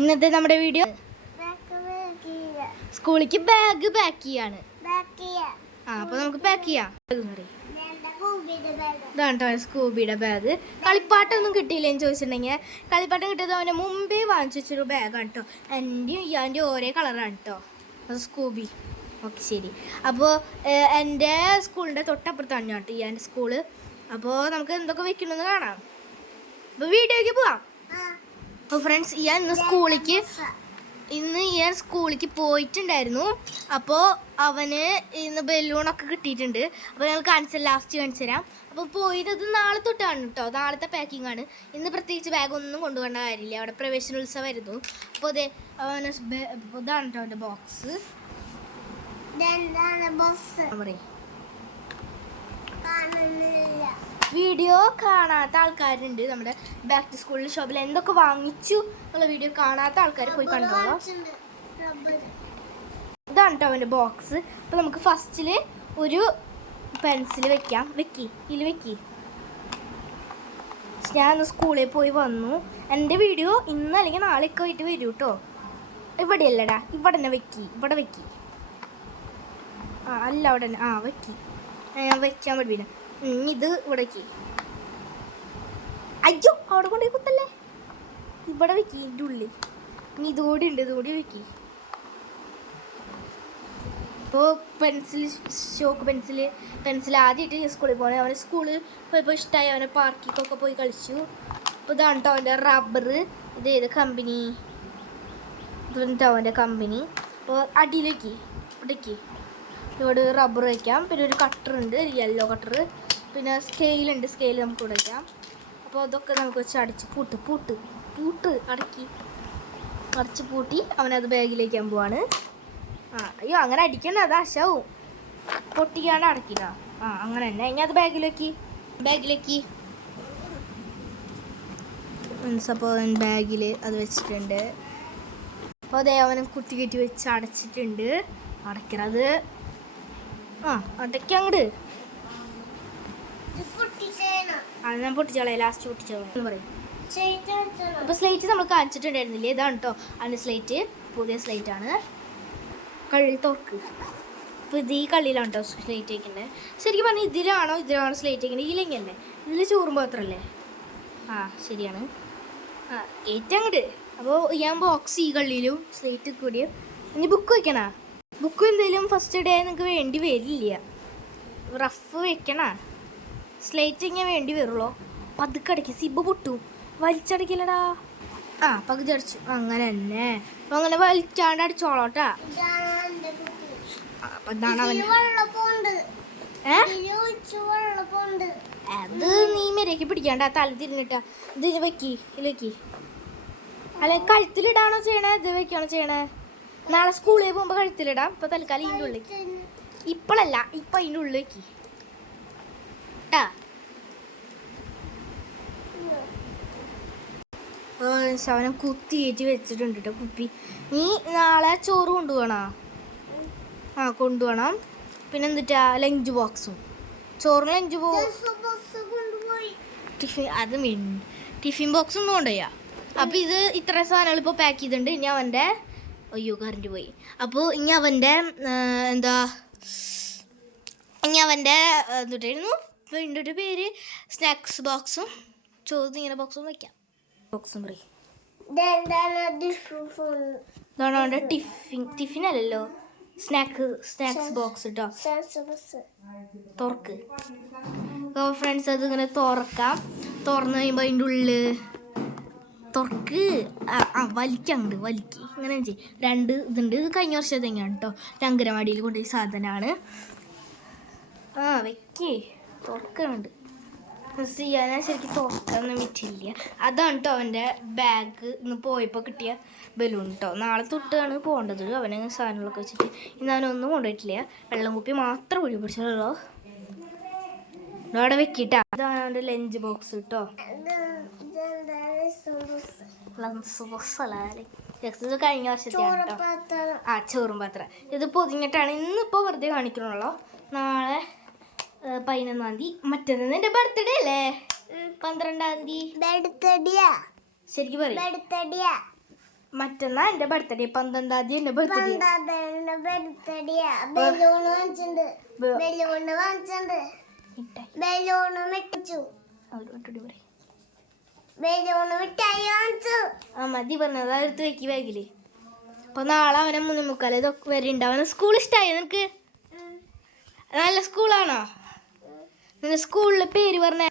ഇന്നത്തെ നമ്മുടെ വീഡിയോ സ്കൂളിലേക്ക് ബാഗ് പാക്ക് ചെയ്യാണ്. അപ്പൊ നമുക്ക് പാക്ക് ചെയ്യാം. ഇതാണ് സ്കൂബിയുടെ ബാഗ്. കളിപ്പാട്ടൊന്നും കിട്ടിയില്ലെന്ന് ചോദിച്ചിട്ടുണ്ടെങ്കിൽ കളിപ്പാട്ടം കിട്ടിയത് അവനെ മുമ്പേ വാങ്ങിച്ചു വെച്ചൊരു ബാഗാണ് കേട്ടോ. എൻ്റെയും ഇയാൻ്റെയും ഒരേ കളറാണ് കേട്ടോ. അത് സ്കൂബി. ഓക്കെ ശരി. അപ്പോൾ എൻ്റെ സ്കൂളിൻ്റെ തൊട്ടപ്പുറത്താണ് കേട്ടോ ഇയാൻ്റെ സ്കൂള്. അപ്പോൾ നമുക്ക് എന്തൊക്കെ വെക്കണമെന്ന് കാണാം. അപ്പോൾ വീഡിയോയ്ക്ക് പോവാം. അപ്പോൾ ഫ്രണ്ട്സ് ഇന്ന് ഞാൻ സ്കൂളിലേക്ക് പോയിട്ടുണ്ടായിരുന്നു. അപ്പോൾ അവന് ഇന്ന് ബലൂണൊക്കെ കിട്ടിയിട്ടുണ്ട്. അപ്പോൾ ഞങ്ങൾ ലാസ്റ്റ് കാണിച്ചു തരാം. അപ്പോൾ പോയത് നാളെ തൊട്ടാണ് കേട്ടോ. നാളത്തെ പാക്കിംഗ് ആണ്. ഇന്ന് പ്രത്യേകിച്ച് ബാഗൊന്നും കൊണ്ടുപോകേണ്ട കാര്യമില്ല. അവിടെ പ്രവേശനോത്സവമായിരുന്നു. അപ്പോൾ അതെ അവന് ഇതാണ് കേട്ടോ അവൻ്റെ ബോക്സ്. വീഡിയോ കാണാത്ത ആൾക്കാരുണ്ട് നമ്മുടെ ബാക്ക് ടു സ്കൂളിൽ ഷോപ്പിൽ എന്തൊക്കെ വാങ്ങിച്ചു എന്നുള്ള വീഡിയോ കാണാത്ത ആൾക്കാർ പോയി കണ്ടോളാം. ഇതാണ് കേട്ടോ അവൻ്റെ ബോക്സ്. അപ്പോൾ നമുക്ക് ഫസ്റ്റിൽ ഒരു പെൻസിൽ വെക്കാം. വെക്കി ഞാൻ സ്കൂളിൽ പോയി വന്നു. എൻ്റെ വീഡിയോ ഇന്ന് അല്ലെങ്കിൽ നാളെയൊക്കെ ആയിട്ട് വരും കേട്ടോ. ഇവിടെയല്ലടാ, ഇവിടെ തന്നെ വെക്കി. അല്ല അവിടെ തന്നെ വെക്കി. ഞാൻ വെക്കാൻ പഠിപ്പില്ല. ഇത് ഇവിടേക്ക്. അയ്യോ അവിടെ കൊണ്ടുപോയി കുത്തല്ലേ. ഇവിടെ വെക്കി. ഇതിൻ്റെ ഉള്ളിൽ ഇനി ഇതുകൂടി ഉണ്ട്. ഇതുകൂടി വെക്കി. ഇപ്പോൾ ഷോക്ക് പെൻസിൽ ആദ്യമായിട്ട് സ്കൂളിൽ പോകണേ. അവന് സ്കൂളിൽ പോയപ്പോൾ ഇഷ്ടമായി. അവനെ പാർക്കിക്കൊക്കെ പോയി കളിച്ചു. അപ്പോൾ ഇതാണ് കേട്ടോ അവൻ്റെ റബ്ബർ. ഇത് ഏത് കമ്പനി? ഇതുണ്ട് അവൻ്റെ കമ്പനി. അപ്പോൾ അടിയിലേക്ക് ഇവിടെ റബ്ബർ വയ്ക്കാം. പിന്നെ ഒരു കട്ടറുണ്ട്, യെല്ലോ കട്ടർ. പിന്നെ സ്കെയിലുണ്ട്. സ്കെയിൽ നമുക്ക് ഇവിടെ വയ്ക്കാം. അപ്പോൾ അതൊക്കെ നമുക്ക് വെച്ച് അടിച്ച് അടച്ച് പൂട്ടി അവനത് ബാഗിലേക്ക് പോവാണ്. അയ്യോ അങ്ങനെ അടിക്കണ്ട, അത് അശാവും. പൊട്ടിക്കാണ്ട് അടക്കില്ല. അങ്ങനെ തന്നെ. ഇനി അത് ബാഗിലേക്ക് അപ്പോൾ ബാഗിൽ അത് വെച്ചിട്ടുണ്ട്. അപ്പോൾ അതേ അവനെ കുത്തി കയറ്റി വെച്ച് അടച്ചിട്ടുണ്ട്. അടയ്ക്കണത് അടയ്ക്കങ്ങട് ഞാൻ പൊട്ടിച്ചോളാം. ലാസ്റ്റ് പൊട്ടിച്ചോളാം എന്ന് പറയും. അപ്പോൾ സ്ലേറ്റ് നമ്മൾ കാണിച്ചിട്ടുണ്ടായിരുന്നില്ലേ? ഇതാണ് കേട്ടോ അതിൻ്റെ സ്ലേറ്റ്. പുതിയ സ്ലേറ്റാണ്. കള്ളി തുറക്ക്. അപ്പോൾ ഇത് ഈ കള്ളിയിലാണ് കേട്ടോ സ്ലേറ്റ് വയ്ക്കുന്നത്. ശരിക്കും പറഞ്ഞാൽ ഇതിലാണോ സ്ലേറ്റ് വയ്ക്കുന്നത്? ഇതിലെങ്ങല്ലേ? ഇതിൽ ചോറും പാത്രമല്ലേ? ശരിയാണ്. ഏറ്റങ്ങട്. അപ്പോൾ ഞാൻ ബോക്സ് ഈ കള്ളിയിലും സ്ലേറ്റ് കൂടിയും. ഇനി ബുക്ക് വയ്ക്കണ. ബുക്ക് എന്തെങ്കിലും ഫസ്റ്റ് ഡേ നിങ്ങൾക്ക് വേണ്ടി വരില്ല. റഫ് വെക്കണ. സ്ലേറ്റ് ഇങ്ങനെ വേണ്ടി വരുള്ളൂ. പതുക്കെ അടയ്ക്ക്. സിബ് പൊട്ടും. വലിച്ചടക്കില്ലടാ. പകുതി അടിച്ചു. അങ്ങനെ തന്നെ. അപ്പം അങ്ങനെ വലിച്ചാണ്ട് അടിച്ചോളോട്ടാ. അത് നീ മെരക്കി പിടിക്കാണ്ട. തല തിരിഞ്ഞിട്ടാ. ഇത് വെക്കി. അല്ലെ കഴുത്തിലിടാണോ ചെയ്യണേ? ഇത് വെക്കാണോ ചെയ്യണേ? നാളെ സ്കൂളിൽ പോകുമ്പോൾ കഴുത്തിലിടാം. ഇപ്പോൾ തൽക്കാലം ഇതിൻ്റെ ഉള്ളിൽ. ഇപ്പോഴല്ല, ഇപ്പം അതിൻ്റെ ഉള്ളിലേക്ക് ശവനം കുത്തി കയറ്റി വെച്ചിട്ടുണ്ട് കേട്ടോ കുപ്പി. നീ നാളെ ചോറ് കൊണ്ടുപോകണോ? കൊണ്ടുപോകണം. പിന്നെ എന്തിട്ടാ ലഞ്ച് ബോക്സും. ചോറിന് ലഞ്ച് ടിഫിൻ ബോക്സും ഒന്നും കൊണ്ടുപോയാ. അപ്പോൾ ഇത് ഇത്ര സാധനങ്ങൾ ഇപ്പോൾ പാക്ക് ചെയ്തിട്ടുണ്ട്. ഇനി അവൻ്റെ കറണ്ട് പോയി. അപ്പോൾ ഇനി അവൻ്റെ എന്തുട്ടായിരുന്നു വീണ്ടും ഒരു പേര് സ്നാക്സ് ബോക്സും ചോദിങ്ങനെ ബോക്സും വയ്ക്കാം. ബോക്സും പറയും. ഇതാണ് അവൻ്റെ ടിഫിൻ അല്ലല്ലോ, സ്നാക്സ് ബോക്സ് കേട്ടോ. തുറക്ക്. അപ്പോൾ ഫ്രണ്ട്സ് അതിങ്ങനെ തുറക്കാം. തുറന്ന് കഴിയുമ്പോൾ അതിൻ്റെ ഉള്ളിൽ തുറക്ക്. വലിക്കങ്ങട് ഇങ്ങനെ ചെയ്യും. 2 ഇതുണ്ട്. ഇത് കഴിഞ്ഞ വർഷം തന്നെയാണ് കേട്ടോ. അങ്കനവാടിയിൽ കൊണ്ടുപോയി സാധനമാണ്. തുറക്കുന്നുണ്ട്. ചെയ്യാൻ ശരിക്കും തുറക്കാനൊന്നും പറ്റില്ല. അതാണ് കേട്ടോ അവൻ്റെ ബാഗ്. ഇന്ന് പോയപ്പോൾ കിട്ടിയ ബലൂൺ കേട്ടോ. നാളെ തൊട്ടാണ് പോകേണ്ടത്. അവനെ സാധനങ്ങളൊക്കെ വെച്ചിട്ട് ഇന്ന് അവനൊന്നും കൊണ്ടുപോയിട്ടില്ല. വെള്ളം കുപ്പി മാത്രം ഒഴി പിടിച്ചുള്ളൂ. അവിടെ വെക്കിട്ടാ. അതാണ് അവൻ്റെ ലഞ്ച് ബോക്സ് കേട്ടോ. കഴിഞ്ഞ വർഷത്തെയാണ് കേട്ടോ. ചോറും പാത്രം. ഇത് പൊതിഞ്ഞിട്ടാണ്. ഇന്നിപ്പോൾ വെറുതെ കാണിക്കണല്ലോ. നാളെ 11-ാം തീയതി. മറ്റേന്ന് എൻ്റെ ബർത്ത്ഡേ അല്ലേ? 12-ാം തീയതി. ശരിക്കും പറയും മറ്റന്നാ എൻ്റെ ബർത്ത്ഡേ 12-ാം തീയതി എൻ്റെ ബർത്ത്ഡേ. മതി പറഞ്ഞത് അടുത്ത് വെക്കി ബാഗില്. അപ്പൊ നാളെ അവനെ 3:45 ഇതൊക്കെ വരെ ഉണ്ട്. അവന് സ്കൂൾ ഇഷ്ടമായി നിനക്ക്? നല്ല സ്കൂളാണോ? നിന്റെ സ്കൂളിലെ പേര് പറഞ്ഞ?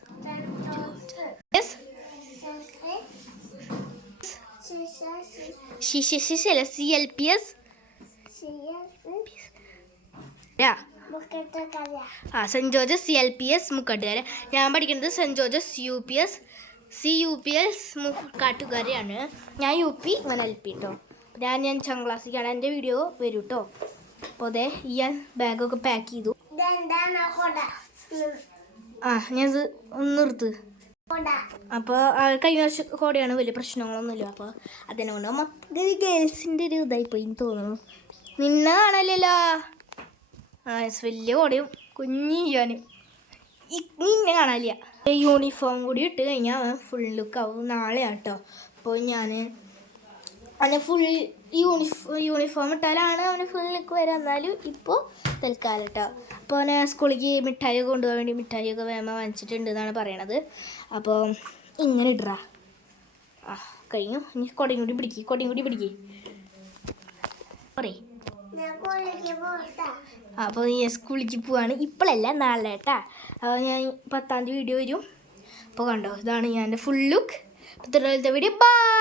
CLPS saint Georges CLPS മുക്കാട്ടുകാര. ഞാൻ പഠിക്കുന്നത് സെന്റ് ജോർജസ് CUPS മുക്കാട്ടുകാരെയാണ്. ഞാൻ UP ഇങ്ങനെ LP കേട്ടോ. ഞാൻ 5ാം ക്ലാസ്സിലേക്കാണ്. എൻ്റെ വീഡിയോ വരും കേട്ടോ. അപ്പോൾ അതെ ഈ ബാഗൊക്കെ പാക്ക് ചെയ്തു. ഞാനത് ഒന്ന് നിർത്ത്. അപ്പോൾ കഴിഞ്ഞ വർഷം കോടയാണ്, വലിയ പ്രശ്നങ്ങളൊന്നുമില്ല. അപ്പോൾ അതിനുകൊണ്ട് മൊത്തത്തിൽ ഗേൾസിൻ്റെ ഒരു ഇതായിപ്പോയി തോന്നുന്നു. നിന്നെ കാണല്ലോ. വലിയ കോടയും കുഞ്ഞു ചെയ്യാനും നിന്നെ കാണാനില്ല. യൂണിഫോം കൂടി ഇട്ട് കഴിഞ്ഞാൽ അവൻ ഫുൾ ലുക്ക് ആവും. നാളെ കേട്ടോ. അപ്പോൾ ഞാൻ അവനെ ഫുൾ യൂണിഫോം ഇട്ടാലാണ് അവന് ഫുൾ ലുക്ക് വരാം. എന്നാലും ഇപ്പോൾ തൽക്കാലം കേട്ടോ. അപ്പോൾ അവനെ സ്കൂളിലേക്ക് മിഠായിയൊക്കെ കൊണ്ടുപോകാൻ വേണ്ടി മിഠായിയൊക്കെ വേമ വാങ്ങിച്ചിട്ടുണ്ട് എന്നാണ് പറയണത്. അപ്പോൾ ഇങ്ങനെ ഇടറാ. കഴിഞ്ഞു. ഇനി കൊടയും കൂടി പിടിക്കേ പറയേ. അപ്പോൾ ഞാൻ സ്കൂളിലേക്ക് പോവാണ്. ഇപ്പോഴല്ല, നാളെ കേട്ടാ. അപ്പോൾ ഞാൻ 10-ാം തീയതി വീഡിയോ വരും. അപ്പോൾ കണ്ടോ, ഇതാണ് ഞാൻ എൻ്റെ ഫുൾ ലുക്ക്. ഇപ്പോഴത്തെ വീഡിയോ. ബൈ.